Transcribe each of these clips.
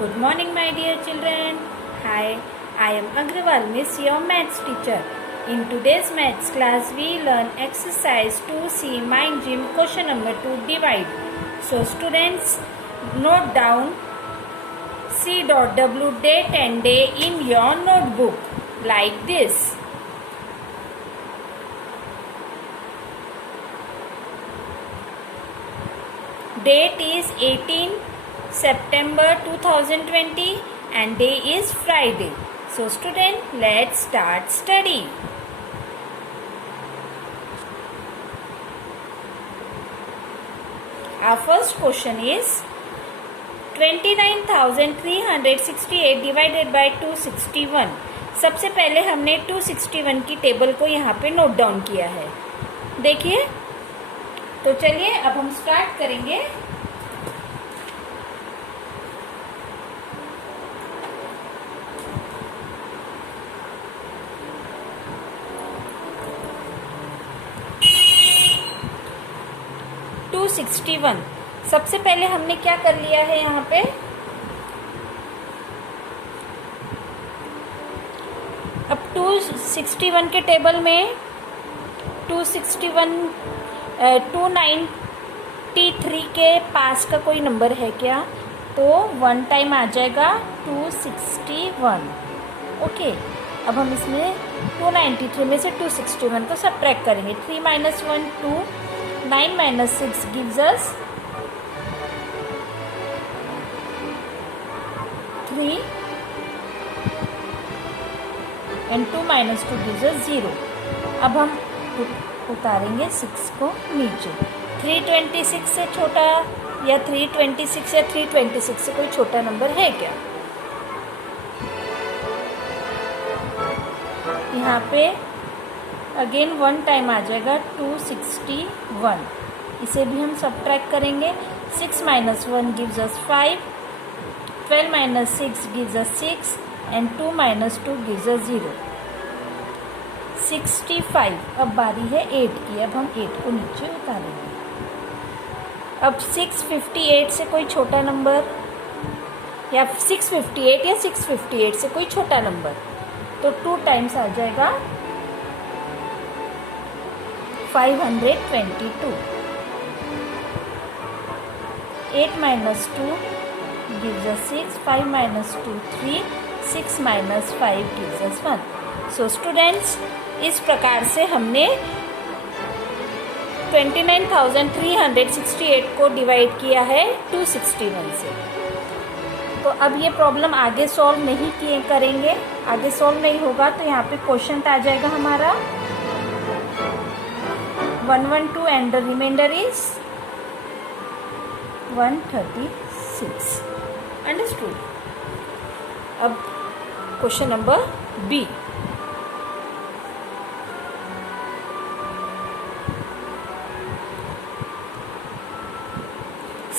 Good morning, my dear children. Hi, I am Agrawal, Miss, your maths teacher. In today's maths class, we learn exercise 2C mind gym question number 2 divide. So, students, note down C.W date and day in your notebook like this. Date is 18 September 2020 and day is Friday. So student, let's start study. Our first question is 29,368 divided by 261. सबसे पहले हमने 261 की table को यहाँ पे note down किया है. देखिए, तो चलिए अब हम स्टार्ट करेंगे. सबसे पहले हमने क्या कर लिया है यहाँ पे, अब 261 के टेबल में 293 के पास का कोई नंबर है क्या, तो 1 टाइम आ जाएगा 261. ओके, अब हम इसमें 293 में से 261 को सबट्रैक्ट करेंगे. 3 - 1 2, 9 - 6 gives us 3 and 2 - 2 gives us 0. अब हम उतारेंगे 6 को नीचे. 326 से छोटा या 326 या 326 से कोई छोटा नंबर है क्या? यहाँ पे अगेन 1 टाइम आ जाएगा 261. इसे भी हम सबट्रैक्ट करेंगे. 6 - 1 gives us 5, 12 - 6 gives us 6 and 2 - 2 gives us 0. 65. अब बारी है 8 की. अब हम 8 को नीचे उतारेंगे. अब 658 से कोई छोटा नंबर या 658 या 658 से कोई छोटा नंबर, तो 2 टाइम्स आ जाएगा 522. 8 - 2 gives us 6, 5 - 2 3, 6 - 5 gives us 1. So students, इस प्रकार से हमने 29,368 को डिवाइड किया है 261 से. तो अब ये प्रॉब्लम आगे सॉल्व नहीं किए करेंगे, आगे सॉल्व नहीं होगा तो यहाँ पे क्वेश्चन आ जाएगा हमारा 112 and the remainder is 136. Understood? अब question number B.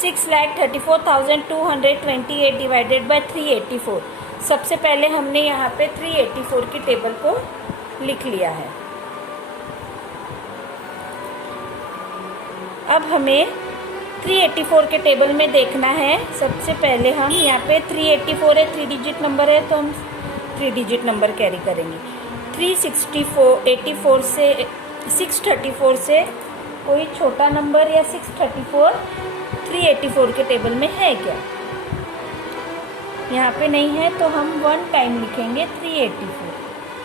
$6,34,228 divided by 384. सबसे पहले हमने यहाँ पे 384 की टेबल को लिख लिया है. अब हमें 384 के टेबल में देखना है. सबसे पहले हम यहाँ पे 384 है, 3 डिजिट नंबर है, तो हम 3 डिजिट नंबर कैरी करेंगे. 364 से 634 से कोई छोटा नंबर या 634 384 के टेबल में है क्या? यहाँ पे नहीं है, तो हम 1 टाइम लिखेंगे 384.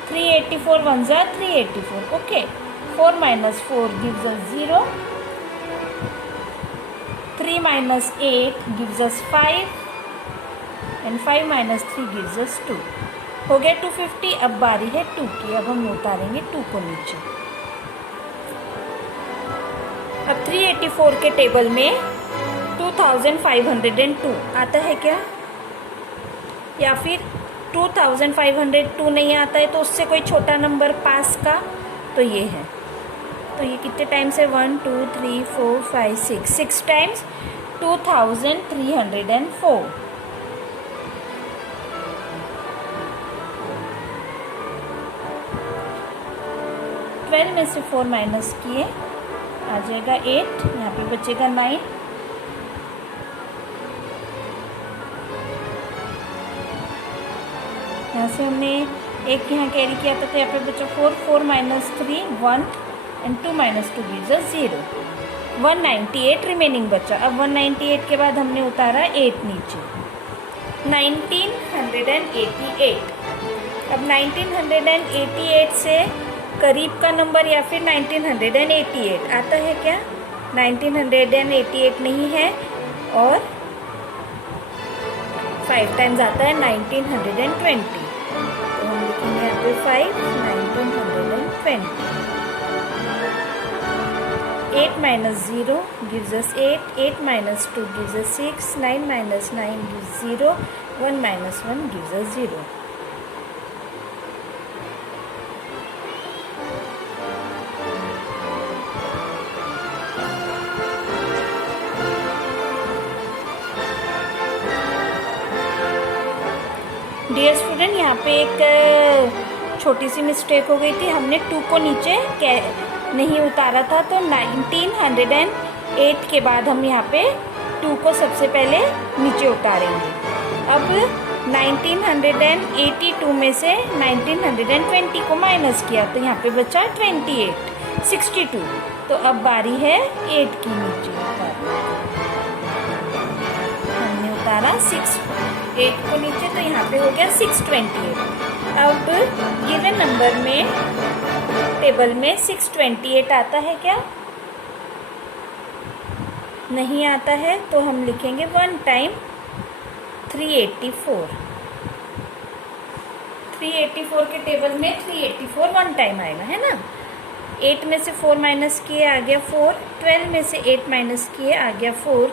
384 1 जा 384. Okay, 4 - 4 gives us 0. 3 - 8 gives us 5 and 5 - 3 gives us 2. हो गया 250. अब बारी है 2 की. अब हम उतारेंगे 2 को नीचे. अब 384 के टेबल में 2502 आता है क्या, या फिर 2502 नहीं आता है तो उससे कोई छोटा नंबर पास का, तो ये है. तो ये कितने टाइम्स है, 1 2 3 4 5 6 टाइम्स 2304. ट्वेल्व में से 4 माइनस किए आ जाएगा 8, यहाँ पे बचेगा 9. यहाँ से हमने एक यहाँ कैरी किया था तो यहाँ पे बचा 4, 4 minus 3 1 and 2 minus 2 gives us 0। 198 remaining बचा। अब 198 के बाद हमने उतारा 8 नीचे। 1988। अब 1988 से करीब का नंबर या फिर 1988 आता है क्या? 1988 नहीं है और 5 टाइम्स आता है 1920। तो हम लिखेंगे यहाँ पे 5 1920। 8 minus 0 gives us 8, 8 minus 2 gives us 6, 9 minus 9 gives 0, 1 minus 1 gives us 0. Dear student, यहाँ पे एक छोटी सी मिस्टेक हो गई थी। हमने 2 को नीचे नहीं उतारा था, तो 1908 के बाद हम यहाँ पे 2 को सबसे पहले नीचे उतारेंगे। अब 1982 में से 1920 को माइनस किया तो यहाँ पे बचा 28, 62। तो अब बारी है 8 की नीचे हमने उतारा 8 को नीचे, तो यहाँ पे हो गया 628। अब गिवन नंबर में टेबल में 628 आता है क्या? नहीं आता है, तो हम लिखेंगे 1 टाइम 384। 384 के टेबल में 384 1 टाइम आएगा, है ना। 8 में से 4 माइनस किए आ गया 4, 12 में से 8 माइनस किए आ गया 4।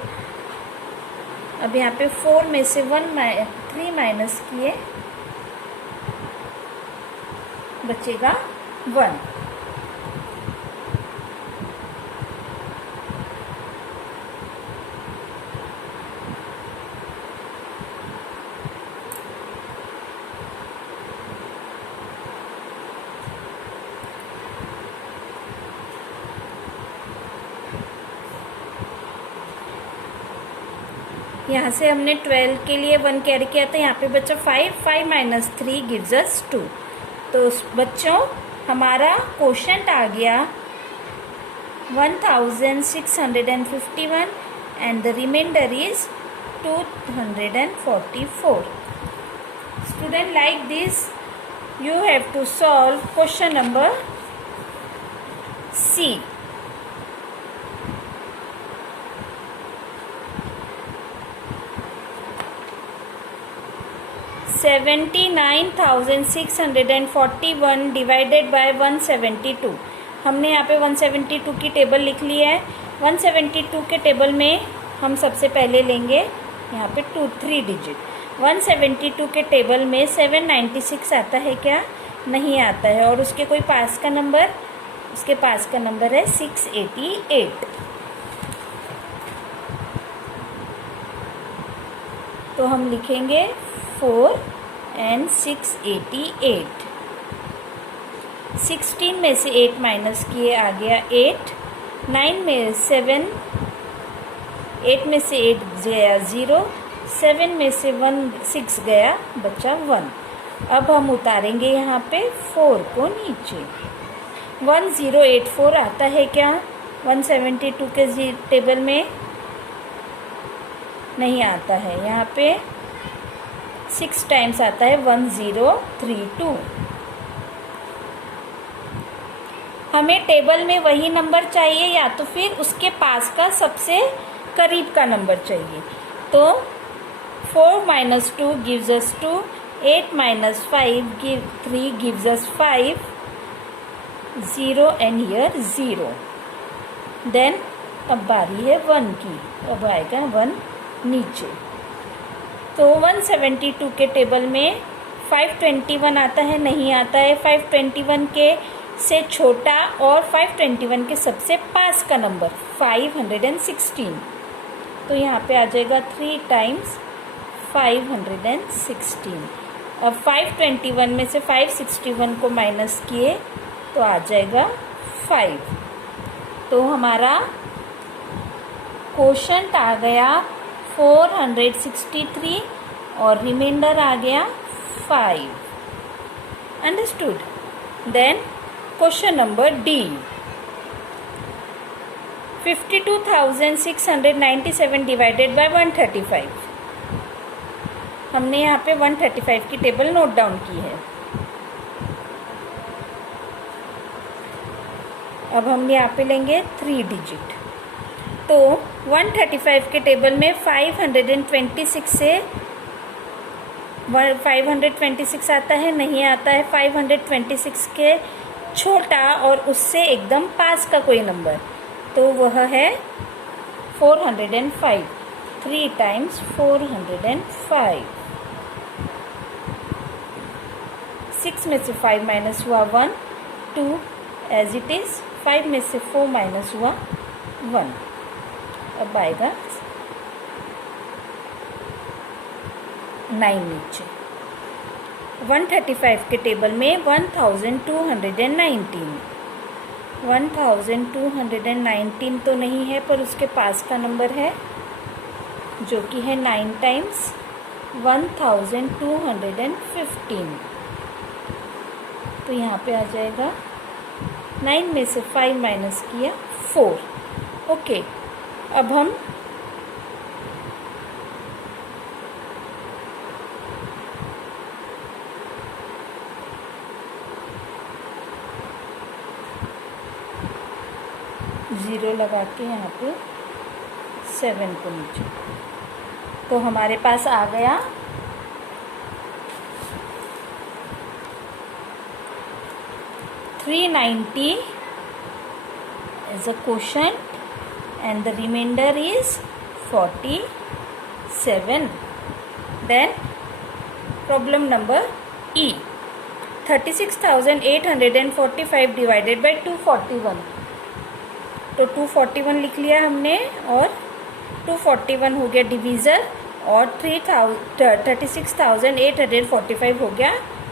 अब यहाँ पे 4 में से 3 माइनस किए बचेगा 1। यहाँ से हमने 12 के लिए 1 कैरी किया था, यहाँ पे बचा 5, 5 माइनस 3 गिव्स अस 2। तो बच्चों हमारा क्वोशंट आ गया 1651 and the remainder is 244। Student, like this you have to solve question number C. $79,641 divided by 172। हमने यहाँ पे 172 की टेबल लिख ली है। 172 के टेबल में हम सबसे पहले लेंगे यहाँ पे 3 डिजिट। 172 के टेबल में 796 आता है क्या? नहीं आता है। और उसके कोई पास का नंबर, उसके पास का नंबर है 688। तो हम लिखेंगे 4 and 688। 16 में से 8 माइनस किए आ गया 8, 9 में 7, 8 में से 8 गया 0, 7 में से 6 गया बचा 1। अब हम उतारेंगे यहाँ पे 4 को नीचे। 1084 आता है क्या 172 के टेबल में? नहीं आता है। यहाँ पे 6 टाइम्स आता है 1032। हमें टेबल में वही नंबर चाहिए या तो फिर उसके पास का सबसे करीब का नंबर चाहिए। तो 4 minus 2 gives us 2, 8 minus 5 3 gives us 5, 0 and here 0। Then अब बारी है 1 की, अब आएगा 1 नीचे। तो 172 के टेबल में 521 आता है? नहीं आता है। 521 के से छोटा और 521 के सबसे पास का नंबर 516। तो यहाँ पे आ जाएगा 3 टाइम्स 516। अब 521 में से 561 को माइनस किए तो आ जाएगा 5। तो हमारा क्वोशंट आ गया 463 और रिमाइंडर आ गया 5। Understood. Then question number D. 52,697 divided by 135. हमने यहाँ पे 135 की टेबल नोट डाउन की है. अब हम यहाँ पे लेंगे 3 डिजिट. तो 135 के टेबल में 526 से 526 आता है, नहीं आता है. 526 के छोटा और उससे एकदम पास का कोई नंबर, तो वह है 405. 3 टाइम्स 405. 6 में से 5 माइनस हुआ 1, 2 एज इट इज. 5 में से 4 माइनस हुआ 1. अब आएगा 9 नीचे. 135 के टेबल में 1219 तो नहीं है, पर उसके पास का नंबर है जो कि है 9 टाइम्स 1215. तो यहाँ पे आ जाएगा 9 में से 5 माइनस किया 4. ओके. अब हम ज़ीरो लगा के यहाँ पे 7 को नीचे, तो हमारे पास आ गया 390 as a quotient and the remainder is 47. Then problem number E. 36,845 divided by 241. तो 241 लिख लिया हमने और 241 हो गया डिवीज़र और 36,845 हो गया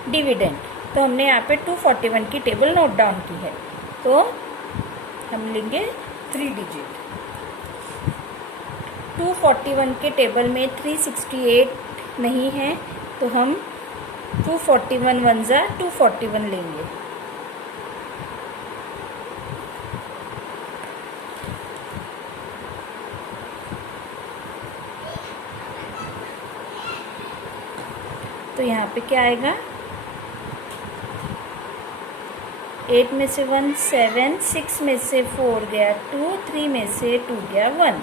डिविडेंड. तो हमने यहाँ पे 241 की टेबल नोट डाउन की है. तो हम लेंगे 3 डिजिट. 241 के टेबल में 368 नहीं है, तो हम 241 1 जा 241 लेंगे. तो यहाँ पे क्या आएगा 8 में से 1 7, 6 में से 4 गया 2, 3 में से 2 गया 1.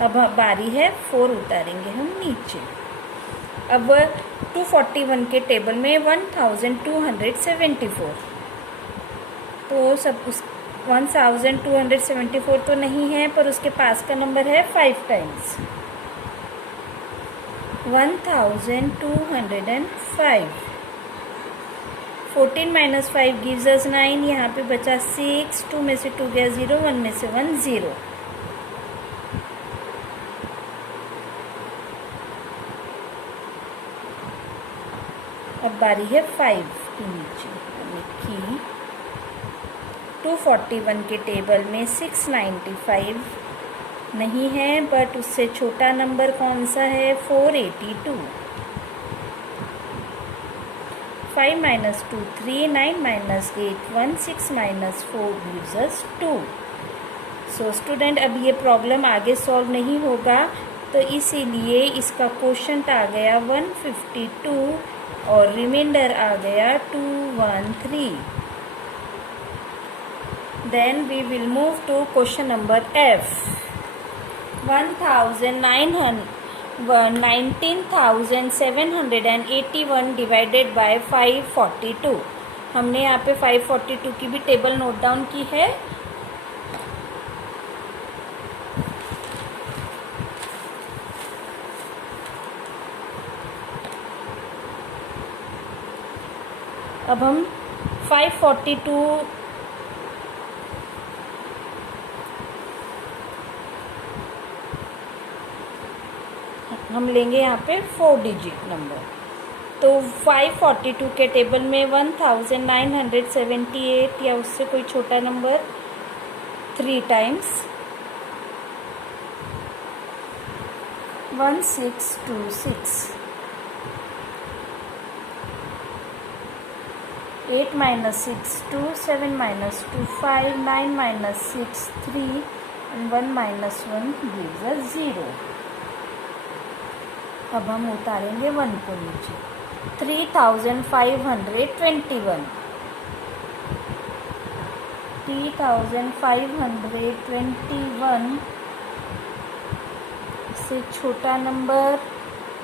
अब बारी है 4 उतारेंगे हम नीचे. अब 241 के टेबल में 1274, तो सब उस 1274 तो नहीं है, पर उसके पास का नंबर है 5 टाइम्स 1205. 14 minus 5 gives us 9. यहाँ पे बचा 6. 2 में से 2 गया 0, 1 में से 1 0. अब बारी है 5 के नीचे. लिखी 241 के टेबल में 695 नहीं है, बट उससे छोटा नंबर कौन सा है 482. 5 minus 2 3, 9 minus 8 1, 6 minus 4 gives us 2. So student, अब ये प्रॉब्लम आगे सॉल्व नहीं होगा, तो इसीलिए इसका क्वोशंट आ गया 152 और रिमाइंडर आ गया 213. Then we will move to question number F. 19,781 divided by 542. हमने यहाँ पे 542 की भी टेबल नोट डाउन की है. अब हम 542 हम लेंगे यहाँ पे 4 डिजिट नंबर. तो 542 के टेबल में 1978 या उससे कोई छोटा number 3 times 1626. 8 minus 6 2, 7 minus 2 5, 9 minus 6 3 and 1 minus 1 gives us 0. अब हम उतारेंगे 1 को नीचे. 3521 से छोटा number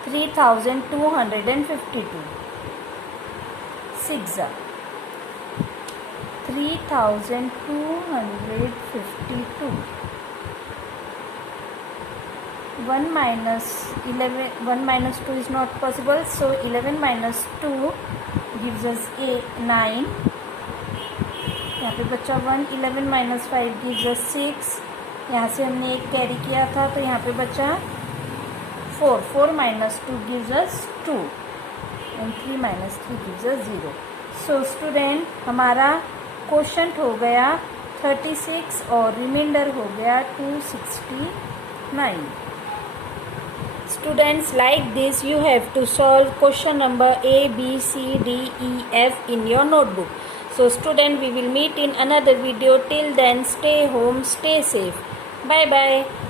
3252. 6 3252. 1 minus 2 is not possible, so 11 minus 2 gives us 9. यहाँ पे बचा 1. 11 minus 5 gives us 6. यहाँ से हमने एक कैरी किया था तो यहाँ पे बचा 4. 4 minus 2 gives us 2 and 3 minus 3 gives us 0. So student, हमारा क्वेश्चन हो गया 36 और रिमाइंडर हो गया 269. Students, like this you have to solve question number A, B, C, D, E, F in your notebook. So student, we will meet in another video. Till then, stay home, stay safe. Bye bye.